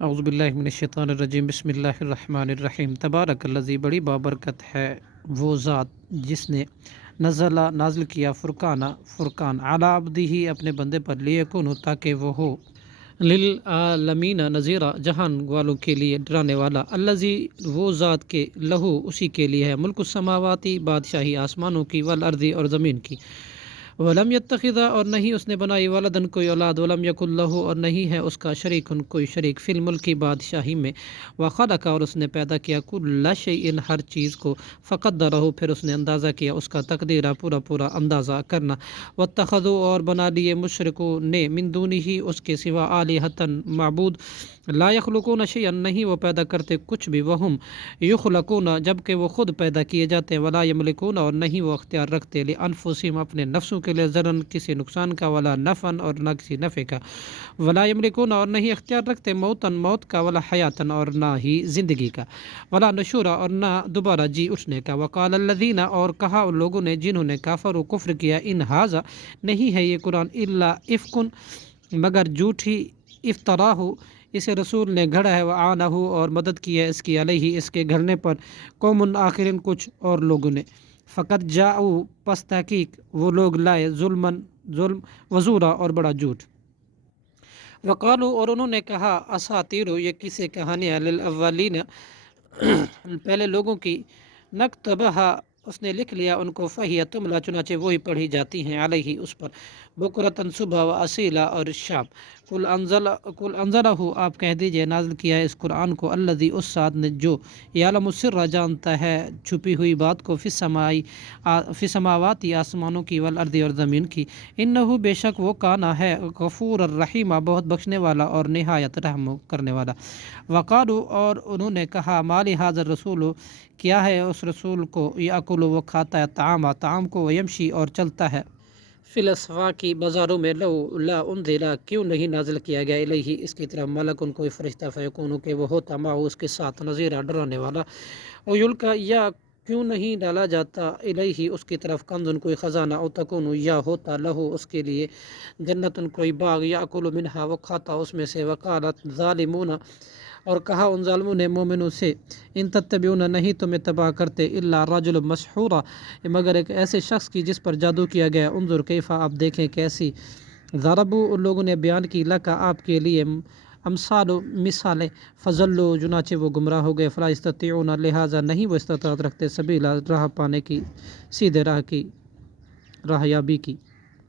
اعوذ باللہ من الشیطان الرجیم، بسم اللہ الرحمن الرحیم۔ تبارک الذی، بڑی بابرکت ہے وہ ذات جس نے نازل کیا فرقان علی عبدہ، اپنے بندے پر، لیکن تاکہ وہ ہو للعالمین نذیرا، جہان والوں کے لیے ڈرانے والا۔ الذی، وہ ذات کے، لہو، اسی کے لیے ہے، ملک السماواتی، بادشاہی آسمانوں کی، والارض، اور زمین کی۔ ولم یتخذ، اور نہیں اس نے بنائی، ولدن، کوئی اولاد، ولم یکن لہ، اور نہیں ہے اس کا، شریکن، کوئی شریک، فی الملک، کی بادشاہی میں، وخلق، اور اس نے پیدا کیا، کل شیء، ہر چیز کو، فقدرہ، پھر اس نے اندازہ کیا اس کا، تقدیرہ، پورا اندازہ کرنا۔ واتخذوا، اور بنا لیے مشرکوں نے، من دونہ، اس کے سوا، آلہۃ، معبود، لا یخلقون شیئا، نہیں وہ پیدا کرتے کچھ بھی، وہم یخلقون، جبکہ وہ خود پیدا کیے جاتے ہیں، ولا یملکون، اور نہیں وہ اختیار رکھتے، لانفسہم، اپنے نفسوں کے لیے، ضررن، کسی نقصان کا، ولا نفعا، اور نہ کسی نفع کا، ولا یملکون، اور نہیں اختیار رکھتے، موتا، موت کا، ولا حیاتا، اور نہ ہی زندگی کا، ولا نشورا، اور نہ دوبارہ جی اٹھنے کا۔ وقال الذین، اور کہا ان لوگوں نے جنہوں نے کفروا، کفر کیا، ان ھذا، نہیں ہے یہ قرآن، الا افکن، مگر جھوٹی، افتراہ، اسے رسول نے گھڑا ہے، وعانہ، اور مدد کی ہے اس کی، علیہ، اس کے گھڑنے پر، قوم آخرین، کچھ اور لوگوں نے، فقط جاؤ، پس تحقیق وہ لوگ لائے، ظلم، وزورا، اور بڑا جھوٹ۔ وقالو، اور انہوں نے کہا، اساطیر، یہ کسی کہانیاں، للاولین، پہلے لوگوں کی، نکتبہا، اس نے لکھ لیا ان کو، فہی تملا، چنانچہ وہی پڑھی جاتی ہیں، علیہ، اس پر، بکرتاً، صبح، و اصیلا، اور شام۔ قل انزلہ، آپ کہہ دیجئے نازل کیا ہے اس قرآن کو، الذی، اس ذات نے، جو، یعلم السر، جانتا ہے چھپی ہوئی بات کو، فی السماواتی، آسمانوں کی، والارض، اور زمین کی، انہ، بے شک وہ، کانا ہے، غفور الرحیم، بہت بخشنے والا اور نہایت رحم کرنے والا۔ وقالو، اور انہوں نے کہا، مالی ھذا الرسول، کیا ہے اس رسول کو، یاکل، وہ کھاتا ہے، طعام کو، ویمشی، اور چلتا ہے، فی الاسواق، بازاروں میں، لا انزل، کیوں نہیں نازل کیا گیا، الیہ، اس کی طرف، ملکن، کوئی فرشتہ، فیکون، کہ وہ ہوتا، معه، اس کے ساتھ، نذیرا، ڈرانے والا، او یلقا، یا کیوں نہیں ڈالا جاتا، الیہ، اس کی طرف، کنزن، کوئی خزانہ، او تکون، یا ہوتا، لہو، اس کے لیے، جنتن، کوئی باغ، یاکل منہا، وہ کھاتا اس میں سے۔ وقالت ظالمون، اور کہا ان ظالموں نے مومنوں سے، ان تتبعون، نہیں تم اتباع کرتے، الا رجل مسحورا، مگر ایک ایسے شخص کی جس پر جادو کیا گیا، انظر کیفا، آپ دیکھیں کیسی، ضربوا، ان لوگوں نے بیان کی، لکا، آپ کے لیے، امثال، مثالیں، فضلوا، چنانچہ وہ گمراہ ہو گئے، فلا یستطیعون، لہذا نہیں وہ استطاعت رکھتے، سبیلا، راہ پانے کی، سیدھے راہ کی، راہ یابی کی۔